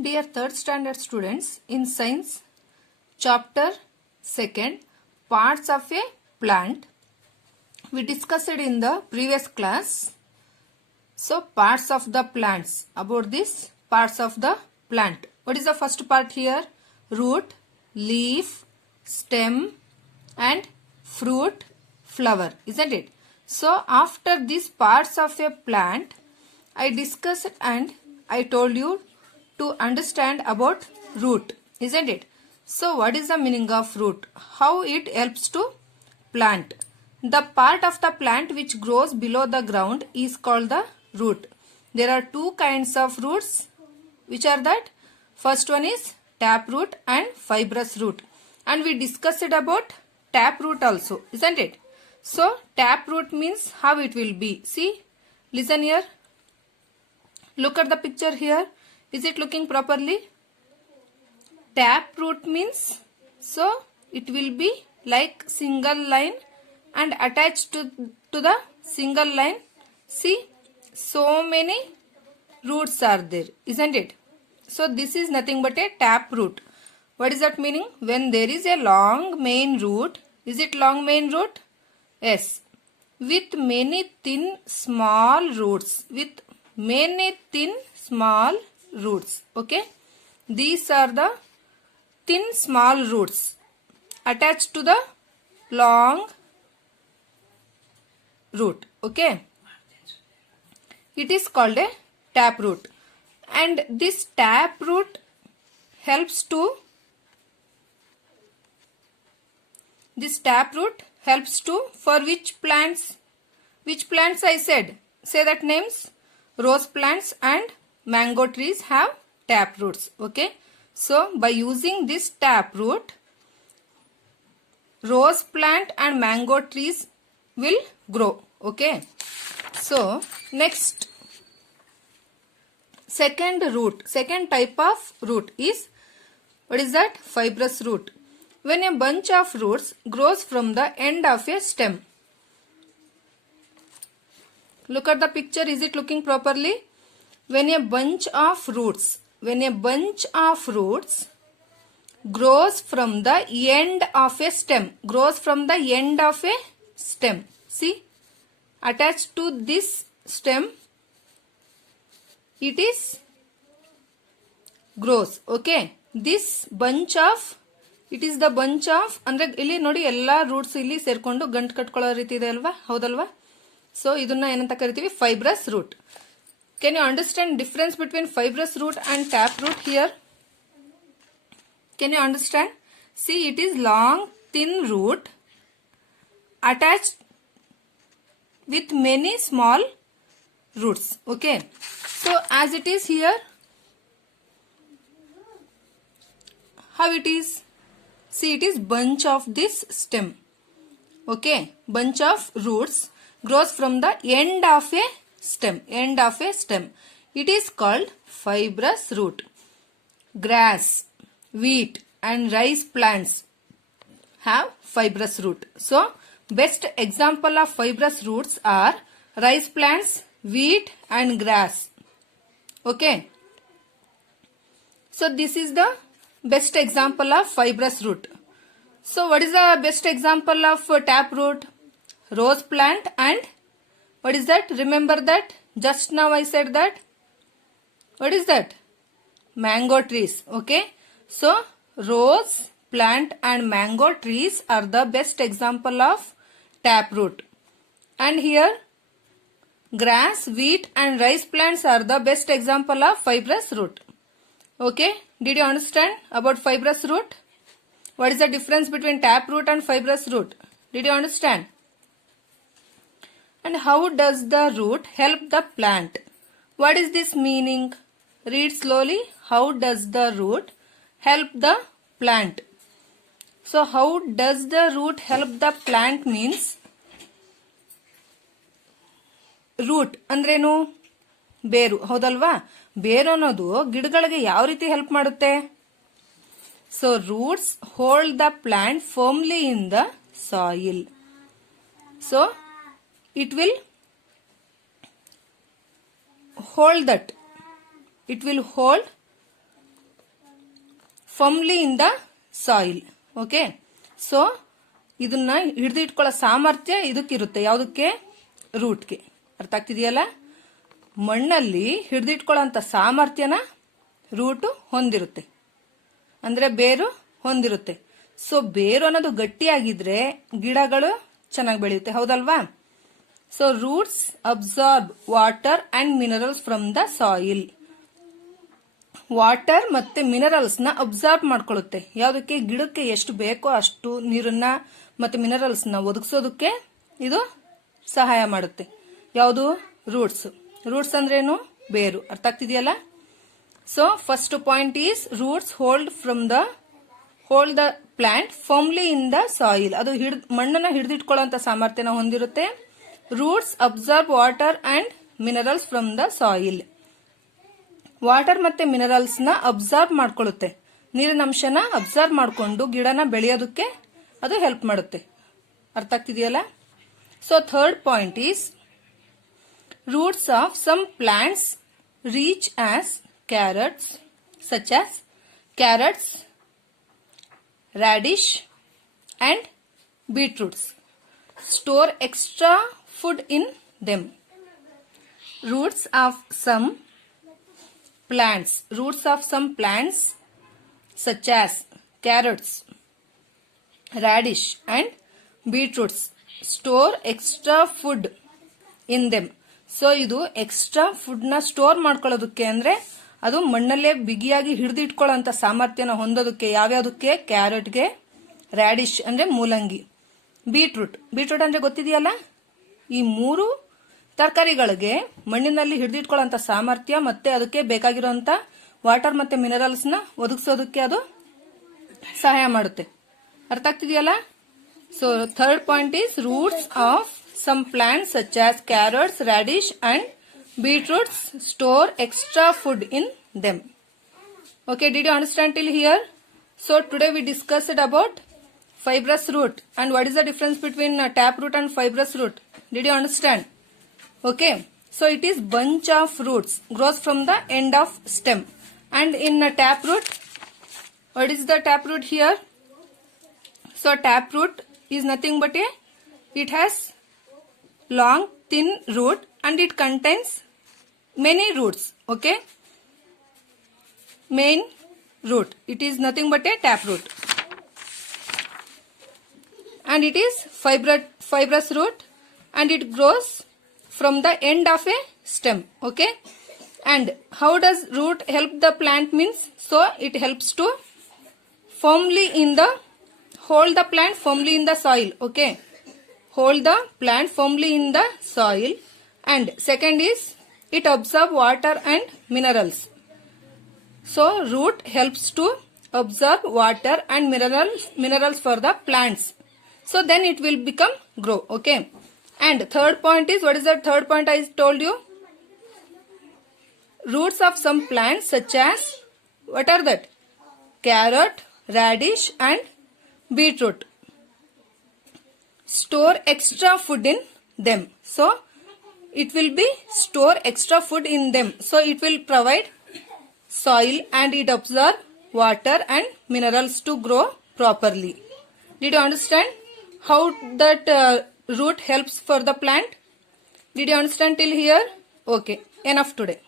Dear third standard students, in science, chapter 2, parts of a plant, we discussed in the previous class. So, parts of the plants, about this parts of the plant. What is the first part here? Root, leaf, stem and fruit, flower, isn't it? So, after these parts of a plant, I discussed and I told you to understand about root, isn't it? So, what is the meaning of root? How it helps to plant? The part of the plant which grows below the ground is called the root. There are two kinds of roots. Which are that? First one is taproot and fibrous root. And we discussed about taproot also, isn't it? So, taproot means how it will be. See, listen here. Look at the picture here. Is it looking properly? Taproot means, so it will be like single line and attached to the single line. See, so many roots are there, isn't it? So this is nothing but a taproot. What is that meaning? When there is a long main root, is it long main root? Yes. With many thin small roots. With many thin small roots. Okay. These are the thin small roots attached to the long root. Okay. It is called a taproot. And this taproot helps to for which plants? Which plants I said? Say that names. Rose plants and mango trees have taproots. Okay. So, by using this taproot, rose plant and mango trees will grow. Okay. So, next, second type of root is, what is that? Fibrous root. When a bunch of roots grows from the end of a stem. Look at the picture. Is it looking properly? When a bunch of roots grows from the end of a stem. See, attached to this stem, it is grows. Okay. This bunch of, it is the bunch of, ಅಂದ್ರೆ ಇಲ್ಲಿ ನೋಡಿ ಎಲ್ಲಾ roots ಇಲ್ಲಿ ಸೇರ್ಕೊಂಡು ಗಂಟು ಕಟ್ಕೊಳ್ಳೋ ರೀತಿ ಇದೆ ಅಲ್ವಾ, ಹೌದಲ್ವಾ? ಸೊ ಇದನ್ನ ಏನಂತ ಕರಿತೀವಿ? Fibrous root. Can you understand difference between fibrous root and taproot here? Can you understand? See, it is long thin root attached with many small roots. Okay. So as it is here, how it is? See, it is bunch of this stem. Okay. Bunch of roots grows from the end of a stem. It is called fibrous root. Grass, wheat and rice plants have fibrous root. So, best example of fibrous roots are rice plants, wheat and grass. Okay. So, this is the best example of fibrous root. So, what is the best example of taproot? Rose plant and what is that? Remember that? Just now I said that. What is that? Mango trees. Okay. So, rose plant and mango trees are the best example of taproot. And here, grass, wheat and rice plants are the best example of fibrous root. Okay. Did you understand about fibrous root? What is the difference between taproot and fibrous root? Did you understand? And how does the root help the plant? What is this meaning? Read slowly. How does the root help the plant? So, how does the root help the plant means, root ಅಂದ್ರೇನು? ಬೇರು, ಹೌದಲ್ವಾ? ಬೇರು ಅನ್ನೋದು ಗಿಡಗಳಿಗೆ ಯಾವ ರೀತಿ help ಮಾಡುತ್ತೆ? So, roots hold the plant firmly in the soil. So, it will hold that. It will hold firmly in the soil. Okay, so ಇದನ್ನ ಹಿಡಿದಿಟ್ಕೊಳ್ಳೋ ಸಾಮರ್ಥ್ಯ ಇದಕ್ಕಿರುತ್ತೆ. ಯಾವುದಕ್ಕೆ? ರೂಟ್ಗೆ. ಅರ್ಥ ಆಗ್ತಿದೆಯಲ್ಲ? ಮಣ್ಣಲ್ಲಿ ಹಿಡಿದಿಟ್ಕೊಳ್ಳೋಂಥ ಸಾಮರ್ಥ್ಯನ ರೂಟು ಹೊಂದಿರುತ್ತೆ, ಅಂದ್ರೆ ಬೇರು ಹೊಂದಿರುತ್ತೆ. ಸೊ ಬೇರು ಅನ್ನೋದು ಗಟ್ಟಿಯಾಗಿದ್ರೆ ಗಿಡಗಳು ಚೆನ್ನಾಗಿ ಬೆಳೆಯುತ್ತೆ, ಹೌದಲ್ವಾ? So roots absorb water and minerals from the soil. Water ಮತ್ತೆ ಮಿನರಲ್ಸ್ ನ ಅಬ್ಸಾರ್ಬ್ ಮಾಡ್ಕೊಳ್ಳುತ್ತೆ. ಯಾವುದಕ್ಕೆ? ಗಿಡಕ್ಕೆ ಎಷ್ಟು ಬೇಕೋ ಅಷ್ಟು ನೀರನ್ನ ಮತ್ತೆ ಮಿನರಲ್ಸ್ ನ ಒದಗಿಸೋದಕ್ಕೆ ಇದು ಸಹಾಯ ಮಾಡುತ್ತೆ. ಯಾವುದು? ರೂಟ್ಸ್. ರೂಟ್ಸ್ ಅಂದ್ರೇನು? ಬೇರು. ಅರ್ಥ ಆಗ್ತಿದೆಯಲ್ಲ? So first point is roots hold the plant firmly in the soil. ಅದು ಮಣ್ಣನ್ನ ಹಿಡಿದಿಟ್ಕೊಳ್ಳುವಂತ ಸಾಮರ್ಥ್ಯನ ಹೊಂದಿರುತ್ತೆ. Roots absorb water and minerals from the soil. Water ಮತ್ತೆ ಮಿನರಲ್ಸ್ ನ ಅಬ್ಸರ್ವ್ ಮಾಡ್ಕೊಳ್ಳುತ್ತೆ. ನೀರಿನ ಅಂಶನ ಅಬ್ಸರ್ವ್ ಮಾಡಿಕೊಂಡು ಗಿಡನ ಬೆಳೆಯೋದಕ್ಕೆ ಅದು ಹೆಲ್ಪ್ ಮಾಡುತ್ತೆ. ಅರ್ಥ ಆಗ್ತಿದೆಯಲ್ಲ? So third point is roots of some plants reach as carrots, such as carrots, radish and beetroots, store extra food in them. Roots of some plants such as carrots, radish and beetroots store extra food in them. So ಇದು extra food ನ store ಮಾಡ್ಕೊಳ್ಳೋದಕ್ಕೆ, ಅಂದ್ರೆ ಅದು ಮಣ್ಣಲ್ಲೇ ಬಿಗಿಯಾಗಿ ಹಿಡಿದಿಟ್ಕೊಳ್ಳೋಂಥ ಸಾಮರ್ಥ್ಯನ ಹೊಂದೋದಕ್ಕೆ. ಯಾವ್ಯಾವುದಕ್ಕೆ? ಕ್ಯಾರೆಟ್ಗೆ, radish ಅಂದ್ರೆ ಮೂಲಂಗಿ, beetroot ಅಂದ್ರೆ ಗೊತ್ತಿದೆಯಲ್ಲ? ಈ ಮೂರು ತರಕಾರಿಗಳಿಗೆ ಮಣ್ಣಿನಲ್ಲಿ ಹಿಡಿದಿಟ್ಕೊಳ್ಳೋಂಥ ಸಾಮರ್ಥ್ಯ ಮತ್ತೆ ಅದಕ್ಕೆ ಬೇಕಾಗಿರುವಂತ ವಾಟರ್ ಮತ್ತೆ ಮಿನರಲ್ಸ್ ನ ಒದಗಿಸೋದಕ್ಕೆ ಅದು ಸಹಾಯ ಮಾಡುತ್ತೆ. ಅರ್ಥ ಆಗ್ತಿದೆಯಲ್ಲ? So third point is roots of some plants such as carrots, radish and beetroots store extra food in them. Okay, did you understand till here? So today we discussed about fibrous root and what is the difference between tap root and fibrous root. Did you understand? Okay, so it is bunch of roots grows from the end of stem, and in tap root, what is the tap root here? So tap root is nothing but it has long thin root and it contains many roots. Okay, main root, it is nothing but a tap root, and it is fibrous root and it grows from the end of a stem. Okay, and how does root help the plant means? So it helps to hold the plant firmly in the soil. Okay, hold the plant firmly in the soil. And second is it absorb water and minerals. So root helps to absorb water and minerals for the plants. So then it will become grow. Okay, and third point is, what is the third point I told you? Roots of some plants such as, what are that? Carrot, radish and beetroot store extra food in them. So it will be store extra food in them. So it will provide soil and it absorb water and minerals to grow properly. Did you understand how that root helps for the plant? Did you understand till here? Okay, enough today.